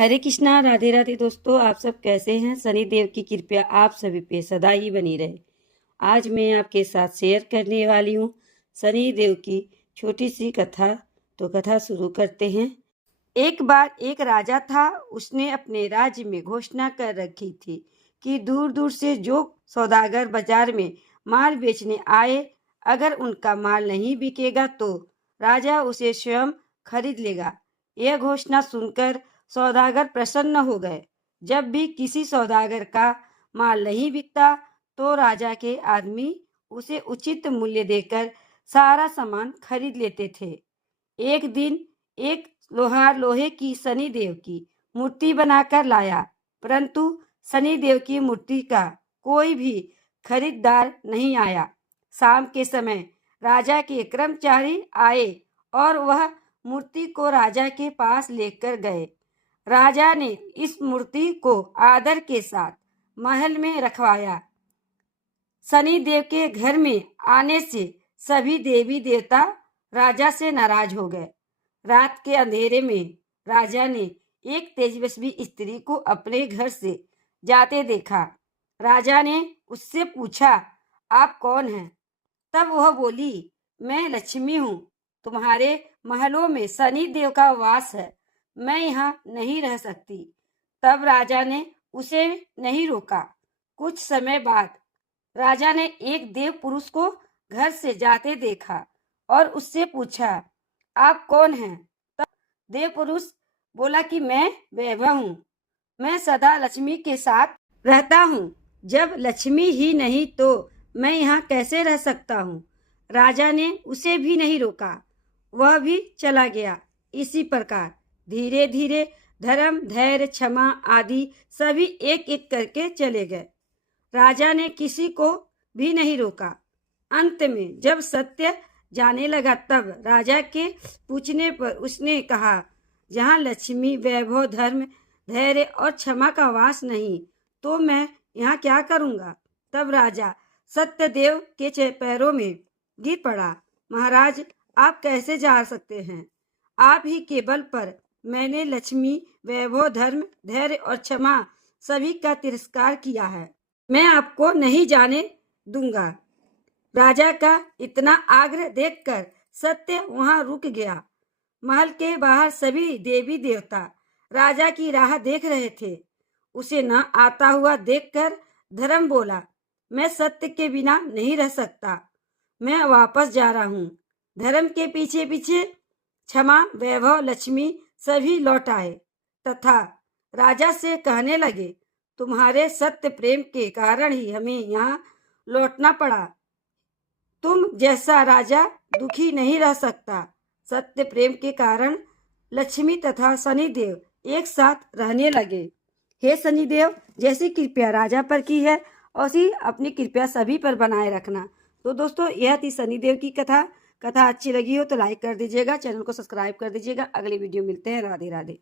हरे कृष्णा, राधे राधे। दोस्तों, आप सब कैसे हैं? शनि देव की कृपया आप सभी पे सदा ही बनी रहे। आज मैं आपके साथ शेयर करने वाली हूँ शनि देव की छोटी सी कथा। तो कथा शुरू करते हैं। एक बार एक राजा था। उसने अपने राज्य में घोषणा कर रखी थी कि दूर दूर से जो सौदागर बाजार में माल बेचने आए, अगर उनका माल नहीं बिकेगा तो राजा उसे स्वयं खरीद लेगा। यह घोषणा सुनकर सौदागर प्रसन्न हो गए। जब भी किसी सौदागर का माल नहीं बिकता तो राजा के आदमी उसे उचित मूल्य देकर सारा सामान खरीद लेते थे। एक दिन एक लोहार लोहे की शनिदेव की मूर्ति बनाकर लाया, परंतु शनिदेव की मूर्ति का कोई भी खरीदार नहीं आया। शाम के समय राजा के कर्मचारी आए और वह मूर्ति को राजा के पास लेकर गए। राजा ने इस मूर्ति को आदर के साथ महल में रखवाया। शनिदेव के घर में आने से सभी देवी देवता राजा से नाराज हो गए। रात के अंधेरे में राजा ने एक तेजस्वी स्त्री को अपने घर से जाते देखा। राजा ने उससे पूछा, आप कौन हैं? तब वह बोली, मैं लक्ष्मी हूँ। तुम्हारे महलों में शनि देव का वास है, मैं यहाँ नहीं रह सकती। तब राजा ने उसे नहीं रोका। कुछ समय बाद राजा ने एक देव पुरुष को घर से जाते देखा और उससे पूछा, आप कौन हैं? तब देव पुरुष बोला कि मैं वैभव हूँ, मैं सदा लक्ष्मी के साथ रहता हूँ। जब लक्ष्मी ही नहीं तो मैं यहाँ कैसे रह सकता हूँ? राजा ने उसे भी नहीं रोका, वह भी चला गया। इसी प्रकार धीरे धीरे धर्म, धैर्य, क्षमा आदि सभी एक एक करके चले गए। राजा ने किसी को भी नहीं रोका। अंत में जब सत्य जाने लगा तब राजा के पूछने पर उसने कहा, जहाँ लक्ष्मी, वैभव, धर्म, धैर्य और क्षमा का वास नहीं तो मैं यहाँ क्या करूँगा? तब राजा सत्यदेव के पैरों में गिर पड़ा। महाराज, आप कैसे जा सकते हैं? आप ही के बल पर मैंने लक्ष्मी, वैभव, धर्म, धैर्य और क्षमा सभी का तिरस्कार किया है। मैं आपको नहीं जाने दूंगा। राजा का इतना आग्रह देखकर सत्य वहां रुक गया। महल के बाहर सभी देवी देवता राजा की राह देख रहे थे। उसे न आता हुआ देखकर धर्म बोला, मैं सत्य के बिना नहीं रह सकता, मैं वापस जा रहा हूँ। धर्म के पीछे पीछे क्षमा, वैभव, लक्ष्मी सभी लौट आए तथा राजा से कहने लगे, तुम्हारे सत्य प्रेम के कारण ही हमें यहाँ लौटना पड़ा। तुम जैसा राजा दुखी नहीं रह सकता। सत्य प्रेम के कारण लक्ष्मी तथा शनिदेव एक साथ रहने लगे। हे शनिदेव, जैसी कृपया राजा पर की है उसी अपनी कृपया सभी पर बनाए रखना। तो दोस्तों, यह थी शनिदेव की कथा। कथा अच्छी लगी हो तो लाइक कर दीजिएगा, चैनल को सब्सक्राइब कर दीजिएगा। अगली वीडियो मिलते हैं। राधे राधे।